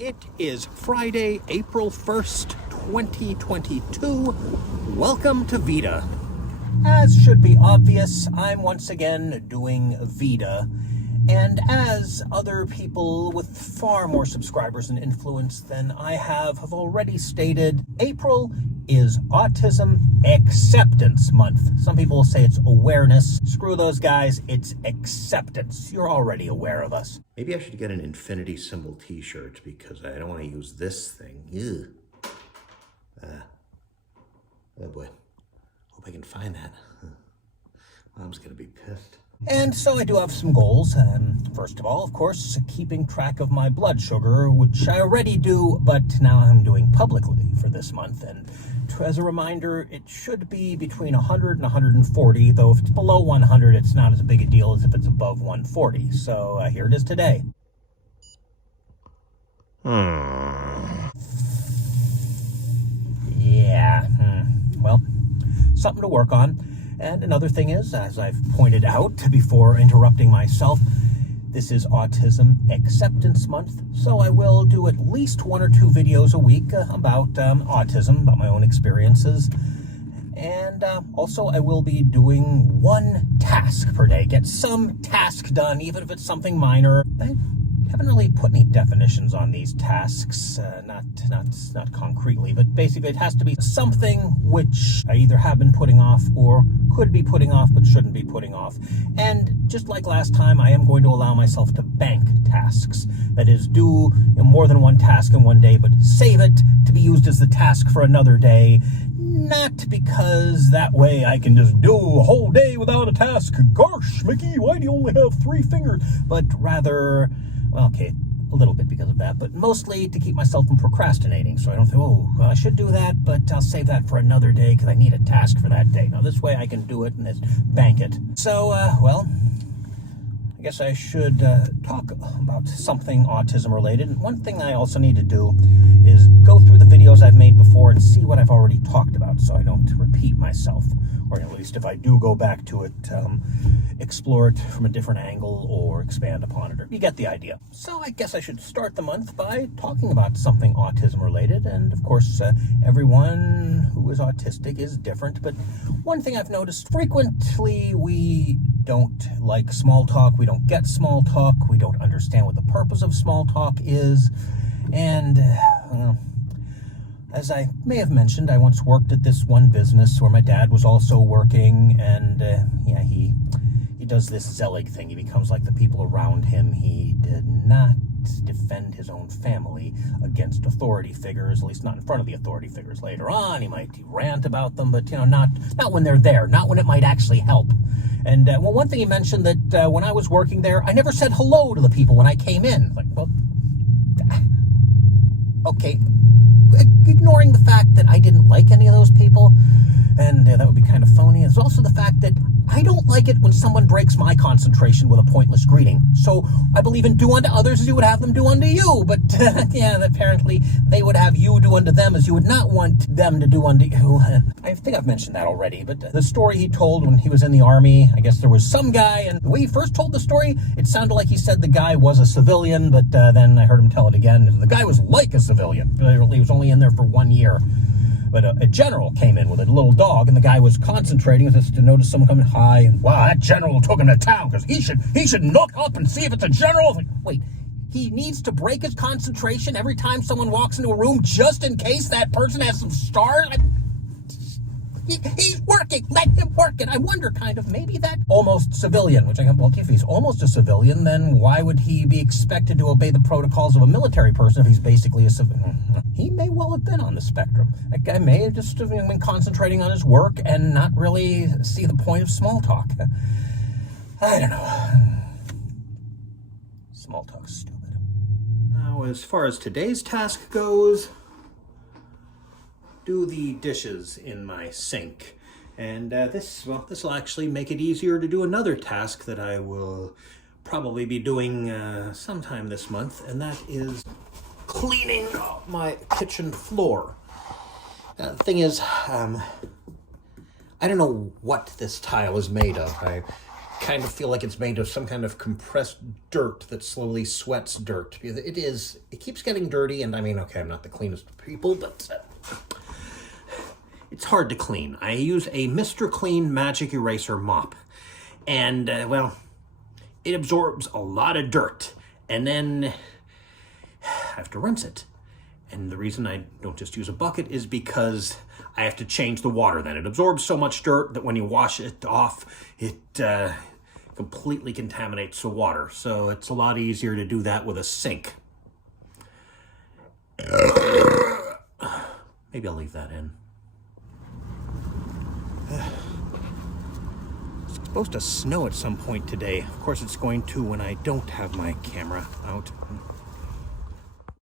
It is Friday, April 1st, 2022. Welcome to Veda. As should be obvious, I'm once again doing Veda. And as other people with far more subscribers and influence than I have already stated, April is Autism Acceptance Month. Some people will say it's awareness. Screw those guys, it's acceptance. You're already aware of us. Maybe I should get an infinity symbol t-shirt because I don't want to use this thing. Ew. Oh boy. Hope I can find that. Mom's gonna be pissed. And so I do have some goals. First of all, of course, keeping track of my blood sugar, which I already do, but now I'm doing publicly for this month. And as a reminder, it should be between 100 and 140, though if it's below 100, it's not as big a deal as if it's above 140. So here it is today. Yeah, well, something to work on. And another thing is, as I've pointed out before interrupting myself, this is Autism Acceptance Month, so I will do at least 1 or 2 videos a week about autism, about my own experiences. And also I will be doing 1 task per day. Get some task done, even if it's something minor. I haven't really put any definitions on these tasks, not concretely, but basically it has to be something which I either have been putting off or could be putting off but shouldn't be putting off. And just like last time, I am going to allow myself to bank tasks. That is, do more than 1 task in 1 day, but save it to be used as the task for another day. Not because that way I can just do a whole day without a task. Gosh, Mickey, why do you only have 3 fingers? But rather, well, okay, a little bit because of that, but mostly to keep myself from procrastinating. So I don't think, oh, well, I should do that, but I'll save that for another day because I need a task for that day. Now, this way I can do it and just bank it. So, well, I guess I should talk about something autism related. And one thing I also need to do is go through the videos I've made before and see what I've already talked about so I don't repeat myself. Or at least if I do go back to it, explore it from a different angle or expand upon it. Or you get the idea. So I guess I should start the month by talking about something autism related. And of course, everyone who is autistic is different. But one thing I've noticed frequently, we don't like small talk. We don't get small talk. We don't understand what the purpose of small talk is. And, as I may have mentioned, I once worked at this one business where my dad was also working, and yeah, he does this Zelig thing. He becomes like the people around him. He did not defend his own family against authority figures, at least not in front of the authority figures. Later on, he might rant about them, but, not when they're there, not when it might actually help. And, well, one thing he mentioned that when I was working there, I never said hello to the people when I came in. Like, well, okay. Ignoring the fact that I didn't like any of those people, and that would be kind of phony. There's also the fact that I don't like it when someone breaks my concentration with a pointless greeting. So I believe in do unto others as you would have them do unto you. But yeah, apparently they would have you do unto them as you would not want them to do unto you. I think I've mentioned that already, but the story he told when he was in the army, I guess there was some guy, and the way he first told the story, it sounded like he said the guy was a civilian, but then I heard him tell it again. The guy was like a civilian. He was only in there for 1 year. But a general came in with a little dog, and the guy was concentrating just to notice someone coming high. And wow, that general took him to town because he should look up and see if it's a general. Like, wait, he needs to break his concentration every time someone walks into a room just in case that person has some stars. He's working. Let him work. And I wonder, kind of, maybe that almost civilian, which I go, well, if he's almost a civilian, then why would he be expected to obey the protocols of a military person if he's basically a civilian? He may well have been on the spectrum. That guy may have just been concentrating on his work and not really see the point of small talk. I don't know. Small talk's stupid. Now, as far as today's task goes, do the dishes in my sink. And this will actually make it easier to do another task that I will probably be doing sometime this month, and that is cleaning my kitchen floor. The thing is, I don't know what this tile is made of. I kind of feel like it's made of some kind of compressed dirt that slowly sweats dirt. It keeps getting dirty, and I mean, okay, I'm not the cleanest of people, but it's hard to clean. I use a Mr. Clean Magic Eraser mop, and, well, it absorbs a lot of dirt, and then I have to rinse it. And the reason I don't just use a bucket is because I have to change the water then. It absorbs so much dirt that when you wash it off, it completely contaminates the water. So it's a lot easier to do that with a sink. Maybe I'll leave that in. It's supposed to snow at some point today. Of course it's going to when I don't have my camera out.